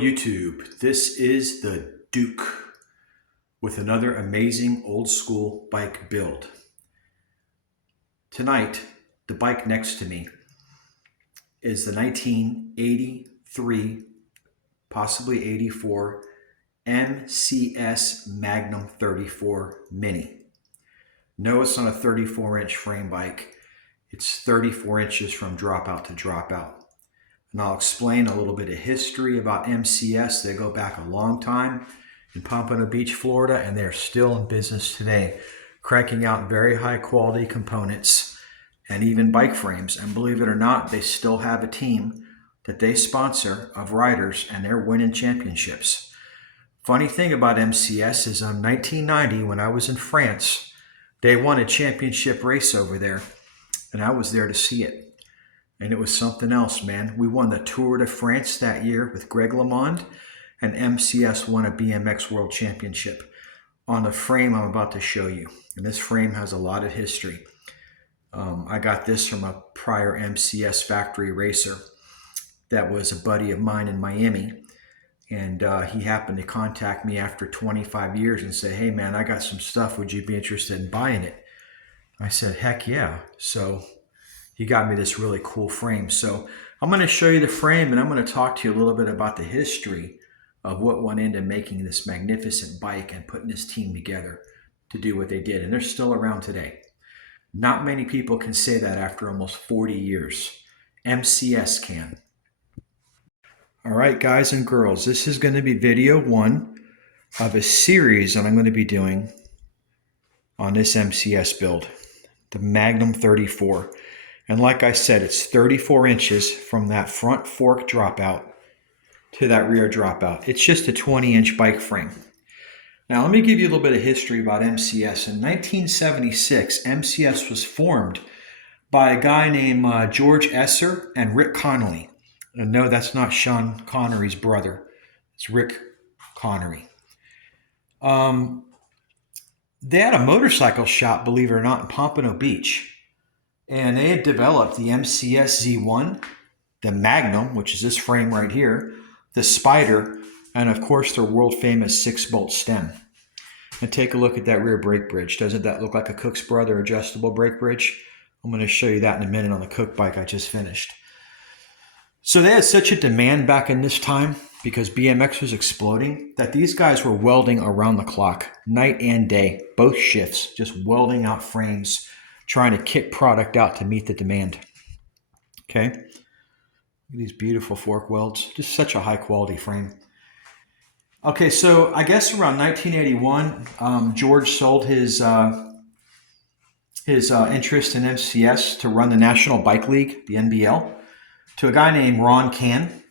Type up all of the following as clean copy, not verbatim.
YouTube, this is the Duke with another amazing old school bike build. Tonight, the bike next to me is the 1983, possibly 84 MCS Magnum 34 Mini. No, it's not a 34-inch frame bike. It's 34 inches from dropout to dropout. And I'll explain a little bit of history about MCS. They go back a long time in Pompano Beach, Florida, and they're still in business today, cranking out very high quality components and even bike frames. And believe it or not, they still have a team that they sponsor of riders, and they're winning championships. Funny thing about MCS is in 1990, when I was in France, they won a championship race over there, and I was there to see it. And it was something else, man. We won the Tour de France that year with Greg LeMond, and MCS won a BMX World Championship on the frame I'm about to show you. And this frame has a lot of history. I got this from a prior MCS factory racer that was a buddy of mine in Miami. And he happened to contact me after 25 years and say, hey, man, I got some stuff. Would you be interested in buying it? I said, heck yeah. So he got me this really cool frame. So I'm going to show you the frame, and I'm going to talk to you a little bit about the history of what went into making this magnificent bike and putting this team together to do what they did. And they're still around today. Not many people can say that after almost 40 years. MCS can. All right, guys and girls, this is going to be video one of a series that I'm going to be doing on this MCS build, the Magnum 34. And like I said, it's 34 inches from that front fork dropout to that rear dropout. It's just a 20-inch bike frame. Now, let me give you a little bit of history about MCS. In 1976, MCS was formed by a guy named George Esser and Rick Connolly. And no, that's not Sean Connery's brother. It's Rick Connery. They had a motorcycle shop, believe it or not, in Pompano Beach. And they had developed the MCS Z1, the Magnum, which is this frame right here, the Spider, and of course their world famous 6-bolt stem. And take a look at that rear brake bridge. Doesn't that look like a Cook's Brother adjustable brake bridge? I'm going to show you that in a minute on the Cook bike I just finished. So they had such a demand back in this time because BMX was exploding that these guys were welding around the clock, night and day, both shifts, just welding out frames, trying to kick product out to meet the demand. Okay, look at these beautiful fork welds, just such a high quality frame. Okay, so I guess around 1981, George sold his interest in MCS to run the National Bike League, the NBL, to a guy named Ron Can.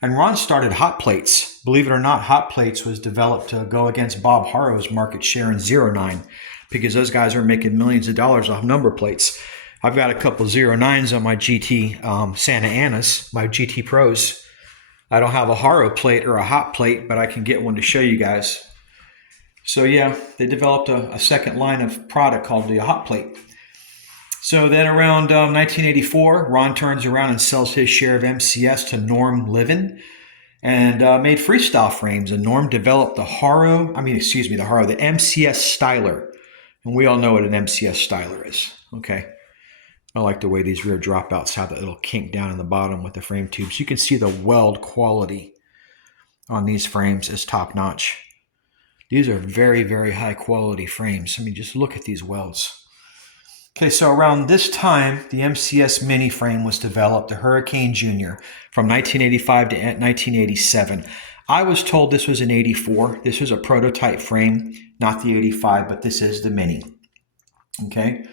And Ron started hot plates. Believe it or not, hot plates was developed to go against Bob Harrow's market share in 09. Because those guys are making millions of dollars off number plates. I've got a couple 09s on my GT Santa Anas, my GT Pros. I don't have a Haro plate or a hot plate, but I can get one to show you guys. So yeah, they developed a second line of product called the hot plate. So then around 1984, Ron turns around and sells his share of MCS to Norm Livin and made freestyle frames. And Norm developed the MCS Styler. And we all know what an MCS styler is, okay? I like the way these rear dropouts have that little kink down in the bottom with the frame tubes. You can see the weld quality on these frames is top notch. These are very, very high quality frames. I mean, just look at these welds. Okay, so around this time, the MCS mini frame was developed, the Hurricane Junior, from 1985 to 1987. I was told this was an 84. This was a prototype frame, not the 85, but this is the mini. Okay.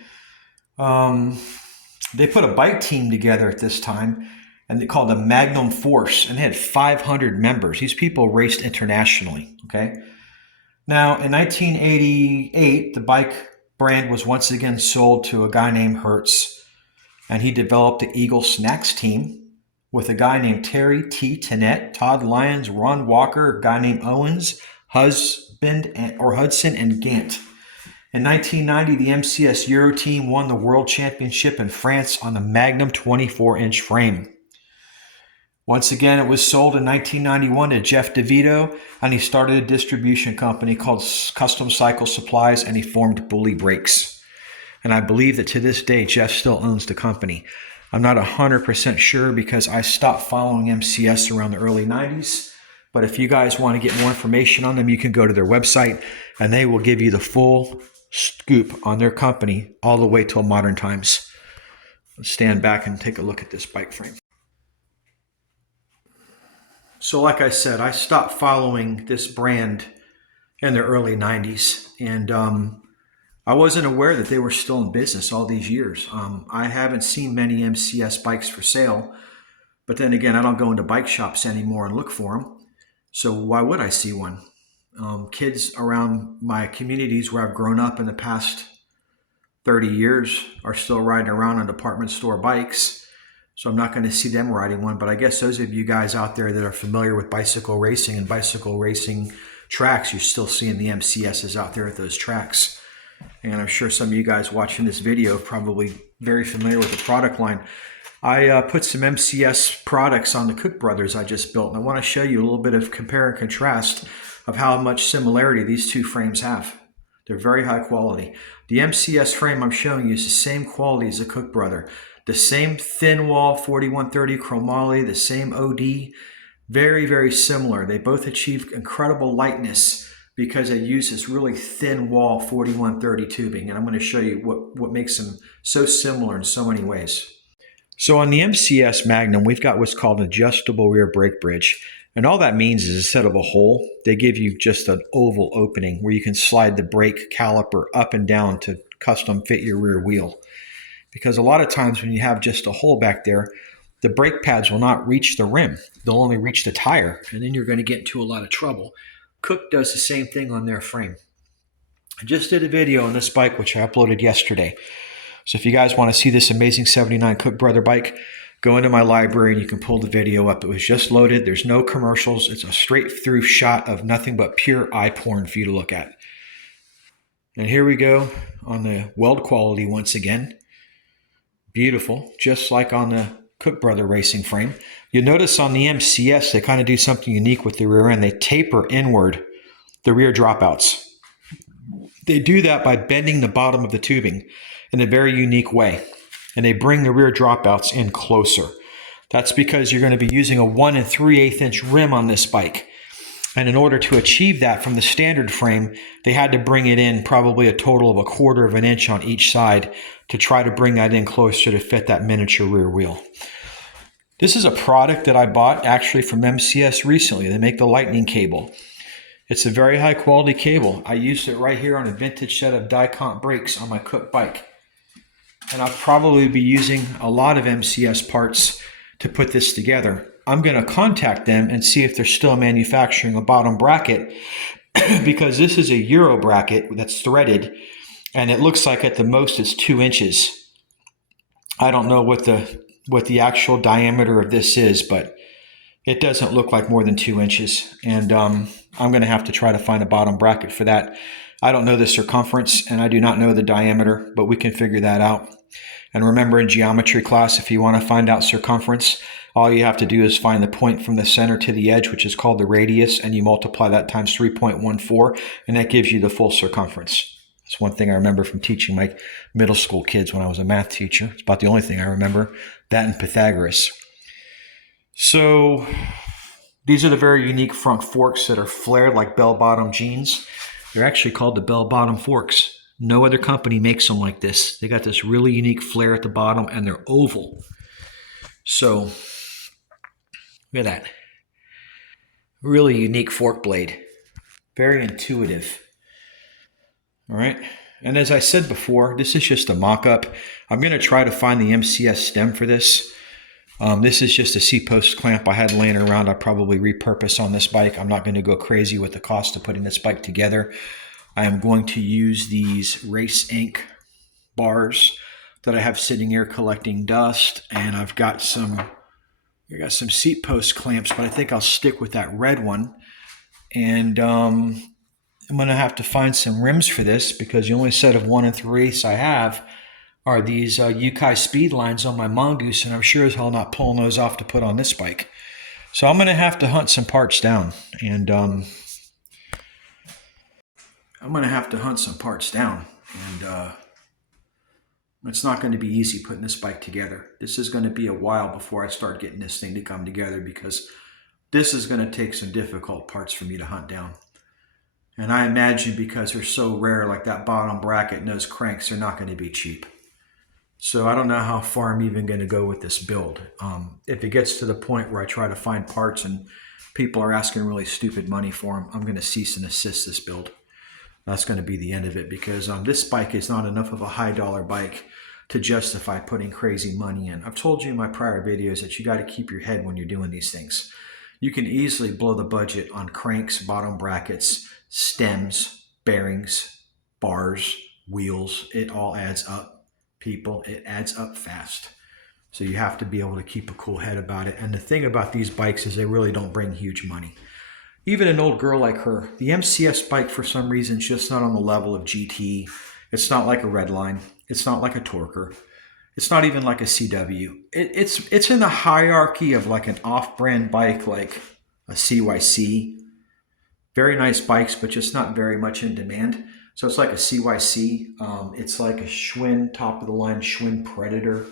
They put a bike team together at this time, and they called the Magnum Force, and they had 500 members. These people raced internationally. Okay. Now, in 1988, the bike brand was once again sold to a guy named Hertz, and he developed the Eagle Snacks team with a guy named Terry T. Tennant, Todd Lyons, Ron Walker, a guy named Owens, Hudson, and Gant. In 1990, the MCS Euro team won the World Championship in France on the Magnum 24-inch frame. Once again, it was sold in 1991 to Jeff DeVito, and he started a distribution company called Custom Cycle Supplies, and he formed Bully Brakes. And I believe that to this day, Jeff still owns the company. I'm not 100% sure because I stopped following MCS around the early 90s. But if you guys want to get more information on them, you can go to their website, and they will give you the full scoop on their company all the way till modern times. Let's stand back and take a look at this bike frame. So like I said, I stopped following this brand in the early 90s, and I wasn't aware that they were still in business all these years. I haven't seen many MCS bikes for sale, but then again, I don't go into bike shops anymore and look for them. So why would I see one? Kids around my communities where I've grown up in the past 30 years are still riding around on department store bikes. So I'm not going to see them riding one, but I guess those of you guys out there that are familiar with bicycle racing and bicycle racing tracks, you're still seeing the MCSs out there at those tracks. And I'm sure some of you guys watching this video are probably very familiar with the product line. I put some MCS products on the Cook Brothers I just built, and I want to show you a little bit of compare and contrast of how much similarity these two frames have. They're very high quality. The MCS frame I'm showing you is the same quality as the Cook Brother. The same thin wall 4130 chromoly, the same OD, very, very similar. They both achieve incredible lightness because they use this really thin wall 4130 tubing. And I'm going to show you what makes them so similar in so many ways. So on the MCS Magnum, we've got what's called an adjustable rear brake bridge. And all that means is instead of a hole, they give you just an oval opening where you can slide the brake caliper up and down to custom fit your rear wheel. Because a lot of times when you have just a hole back there, the brake pads will not reach the rim. They'll only reach the tire, and then you're going to get into a lot of trouble. Cook does the same thing on their frame. I just did a video on this bike, which I uploaded yesterday. So if you guys want to see this amazing 79 Cook Brother bike, go into my library and you can pull the video up. It was just loaded. There's no commercials. It's a straight through shot of nothing but pure eye porn for you to look at. And here we go on the weld quality once again. Beautiful, just like on the Cook Brother racing frame. You'll notice on the MCS, they kind of do something unique with the rear end. They taper inward the rear dropouts. They do that by bending the bottom of the tubing in a very unique way. And they bring the rear dropouts in closer. That's because you're going to be using a 1 3/8 inch rim on this bike. And in order to achieve that from the standard frame, they had to bring it in probably a total of 1/4 of an inch on each side to try to bring that in closer to fit that miniature rear wheel. This is a product that I bought actually from MCS recently. They make the lightning cable. It's a very high quality cable. I used it right here on a vintage set of Dicont brakes on my Cook bike. And I'll probably be using a lot of MCS parts to put this together. I'm going to contact them and see if they're still manufacturing a bottom bracket because this is a Euro bracket that's threaded and it looks like at the most it's 2 inches. I don't know what the actual diameter of this is, but it doesn't look like more than 2 inches. And I'm going to have to try to find a bottom bracket for that. I don't know the circumference and I do not know the diameter, but we can figure that out. And remember in geometry class, if you want to find out circumference, all you have to do is find the point from the center to the edge, which is called the radius, and you multiply that times 3.14, and that gives you the full circumference. That's one thing I remember from teaching my middle school kids when I was a math teacher. It's about the only thing I remember, that and Pythagoras. So these are the very unique front forks that are flared like bell-bottom jeans. They're actually called the bell-bottom forks. No other company makes them like this. They got this really unique flare at the bottom and they're oval. So look at that. Really unique fork blade. Very intuitive. All right. And as I said before, this is just a mock-up. I'm going to try to find the MCS stem for this. This is just a C-post clamp I had laying around. I'll probably repurpose on this bike. I'm not going to go crazy with the cost of putting this bike together. I am going to use these Race Ink bars that I have sitting here collecting dust, and I've got some seat post clamps, but I think I'll stick with that red one. And I'm going to have to find some rims for this because the only set of 1 3/8 I have are these Yukai speed lines on my Mongoose, and I'm sure as hell not pulling those off to put on this bike. So I'm going to have to hunt some parts down, and it's not going to be easy putting this bike together. This is going to be a while before I start getting this thing to come together, because this is going to take some difficult parts for me to hunt down. And I imagine because they're so rare, like that bottom bracket and those cranks, they're not going to be cheap. So I don't know how far I'm even going to go with this build. If it gets to the point where I try to find parts and people are asking really stupid money for them, I'm going to cease and desist this build. That's going to be the end of it, because this bike is not enough of a high dollar bike to justify putting crazy money in. I've told you in my prior videos that you got to keep your head when you're doing these things. You can easily blow the budget on cranks, bottom brackets, stems, bearings, bars, wheels. It all adds up, people. It adds up fast. So you have to be able to keep a cool head about it. And the thing about these bikes is they really don't bring huge money. Even an old girl like her, the MCS bike for some reason is just not on the level of GT. It's not like a Redline. It's not like a Torker. It's not even like a CW. It's in the hierarchy of like an off-brand bike like a CYC. Very nice bikes, but just not very much in demand. So it's like a CYC. It's like a Schwinn, top-of-the-line Schwinn Predator.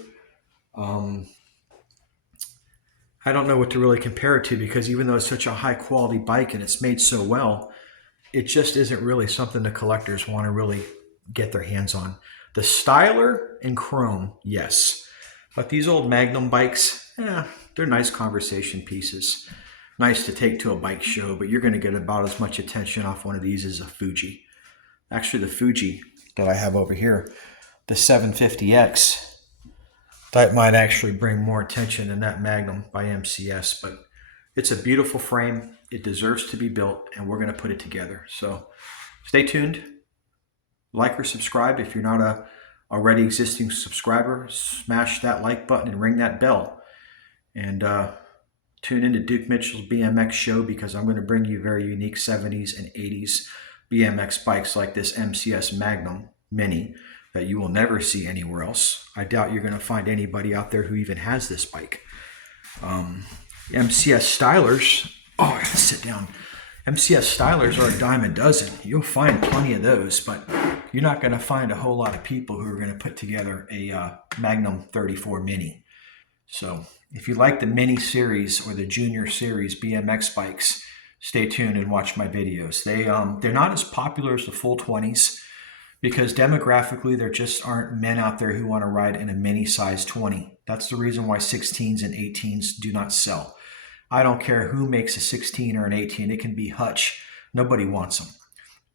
I don't know what to really compare it to, because even though it's such a high-quality bike and it's made so well, it just isn't really something the collectors want to really get their hands on. The styler in chrome, yes. But these old Magnum bikes, they're nice conversation pieces. Nice to take to a bike show, but you're going to get about as much attention off one of these as a Fuji. Actually, the Fuji that I have over here, the 750X, that might actually bring more attention than that Magnum by MCS. But it's a beautiful frame. It deserves to be built, and we're going to put it together. So stay tuned. Like or subscribe if you're not a already existing subscriber. Smash that like button and ring that bell. And tune into Duke Mitchell's BMX show, because I'm going to bring you very unique 70s and 80s BMX bikes like this MCS Magnum Mini that you will never see anywhere else. I doubt you're going to find anybody out there who even has this bike. MCS Stylers, oh, I gotta sit down. MCS Stylers are a dime a dozen. You'll find plenty of those, but you're not going to find a whole lot of people who are going to put together a Magnum 34 Mini. So if you like the Mini series or the Junior series BMX bikes, stay tuned and watch my videos. They're not as popular as the full 20s, because demographically there just aren't men out there who want to ride in a mini size 20. That's the reason why 16s and 18s do not sell. I don't care who makes a 16 or an 18. It can be Hutch. Nobody wants them.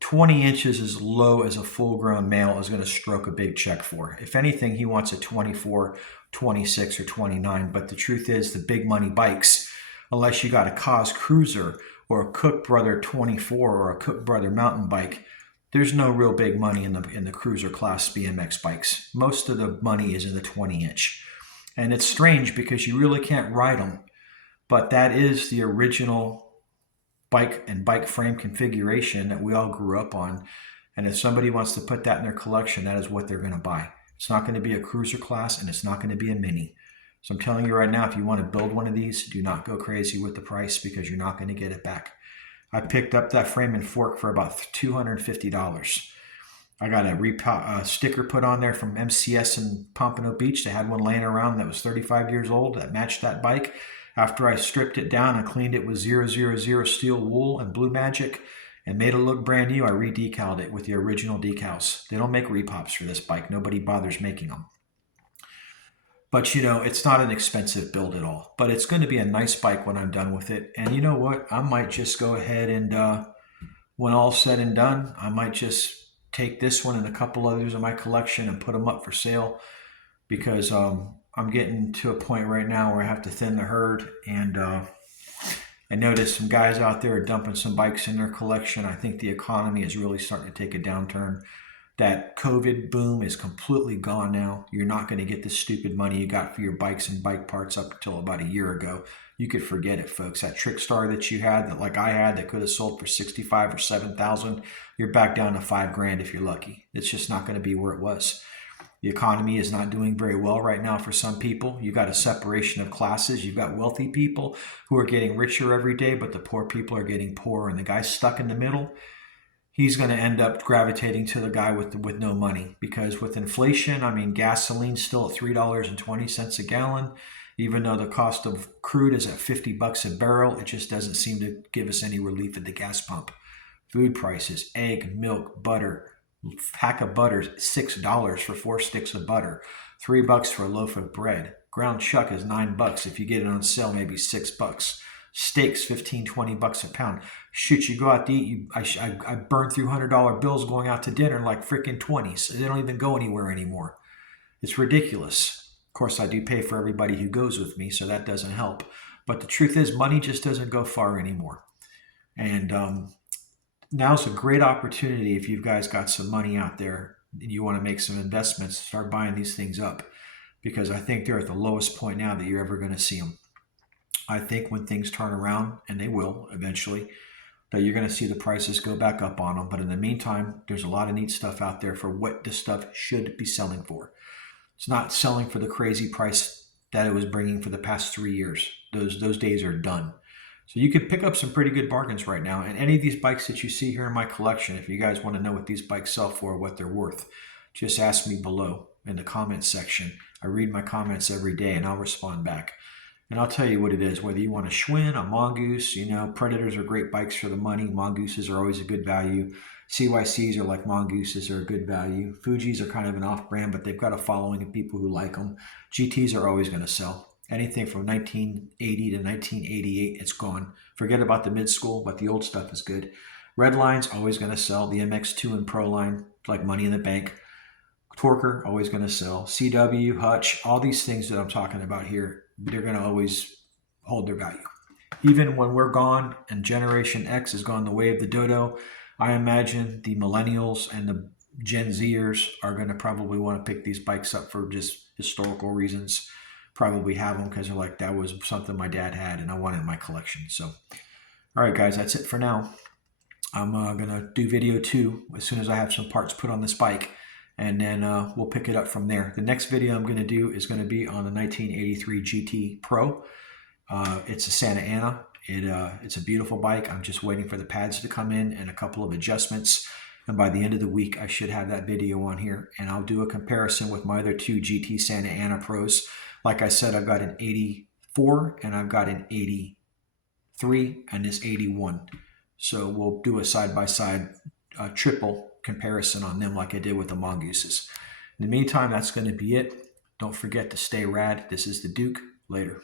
20 inches as low as a full-grown male is going to stroke a big check for. If anything, he wants a 24, 26, or 29. But the truth is, the big money bikes, unless you got a Cos Cruiser or a Cook Brother 24 or a Cook Brother mountain bike, there's no real big money in the cruiser class BMX bikes. Most of the money is in the 20-inch. And it's strange because you really can't ride them. But that is the original bike and bike frame configuration that we all grew up on. And if somebody wants to put that in their collection, that is what they're going to buy. It's not going to be a cruiser class, and it's not going to be a mini. So I'm telling you right now, if you want to build one of these, do not go crazy with the price, because you're not going to get it back. I picked up that frame and fork for about $250. I got a sticker put on there from MCS in Pompano Beach. They had one laying around that was 35 years old that matched that bike. After I stripped it down and cleaned it with 000 steel wool and Blue Magic and made it look brand new, I re-decaled it with the original decals. They don't make repops for this bike. Nobody bothers making them. But, it's not an expensive build at all. But it's going to be a nice bike when I'm done with it. And you know what? I might just go ahead and, when all's said and done, I might just take this one and a couple others in my collection and put them up for sale. Because I'm getting to a point right now where I have to thin the herd. And I noticed some guys out there are dumping some bikes in their collection. I think the economy is really starting to take a downturn. That COVID boom is completely gone now. You're not going to get the stupid money you got for your bikes and bike parts up until about a year ago. You could forget it, folks. That Trickstar that you had, that like I had, that could have sold for 65 or 7,000, you're back down to $5,000 if you're lucky. It's just not going to be where it was. The economy is not doing very well right now for some people. You've got a separation of classes. You've got wealthy people who are getting richer every day, but the poor people are getting poorer. And the guy stuck in the middle, he's going to end up gravitating to the guy with no money, because with inflation, I mean, gasoline's still at $3.20 a gallon. Even though the cost of crude is at $50 a barrel, it just doesn't seem to give us any relief at the gas pump. Food prices, egg, milk, butter, pack of butter, $6 for 4 sticks of butter, $3 for a loaf of bread. Ground chuck is $9. If you get it on sale, maybe $6. Steaks, 15, $20 a pound. Shit, you go out to eat, I burn through $100 bills going out to dinner like freaking 20s. They don't even go anywhere anymore. It's ridiculous. Of course, I do pay for everybody who goes with me, so that doesn't help. But the truth is, money just doesn't go far anymore. And now's a great opportunity if you guys got some money out there and you want to make some investments, start buying these things up, because I think they're at the lowest point now that you're ever going to see them. I think when things turn around, and they will eventually, that you're going to see the prices go back up on them. But in the meantime, there's a lot of neat stuff out there for what this stuff should be selling for. It's not selling for the crazy price that it was bringing for the past 3 years. Those days are done. So you can pick up some pretty good bargains right now. And any of these bikes that you see here in my collection, if you guys want to know what these bikes sell for, what they're worth, just ask me below in the comments section. I read my comments every day and I'll respond back. And I'll tell you what it is, whether you want a Schwinn, a Mongoose, Predators are great bikes for the money. Mongooses are always a good value. CYCs are like Mongooses, are a good value. Fujis are kind of an off-brand, but they've got a following of people who like them. GTs are always going to sell. Anything from 1980 to 1988, it's gone. Forget about the mid-school, but the old stuff is good. Redline's always going to sell. The MX2 and Pro line, like money in the bank. Torker, always going to sell. CW, Hutch, all these things that I'm talking about here, they're going to always hold their value. Even when we're gone and Generation X has gone the way of the dodo, I imagine the millennials and the Gen Zers are going to probably want to pick these bikes up for just historical reasons. Probably have them because they're like, that was something my dad had and I wanted in my collection. So, all right, guys, that's it for now. I'm going to do video 2 as soon as I have some parts put on this bike. And then we'll pick it up from there. The next video I'm going to do is going to be on the 1983 GT Pro. It's a Santa Ana. It's a beautiful bike. I'm just waiting for the pads to come in and a couple of adjustments. And by the end of the week, I should have that video on here. And I'll do a comparison with my other 2 GT Santa Ana Pros. Like I said, I've got an 84 and I've got an 83 and this 81. So we'll do a side-by-side triple comparison on them like I did with the Mongooses. In the meantime, that's going to be it. Don't forget to stay rad. This is the Duke. Later.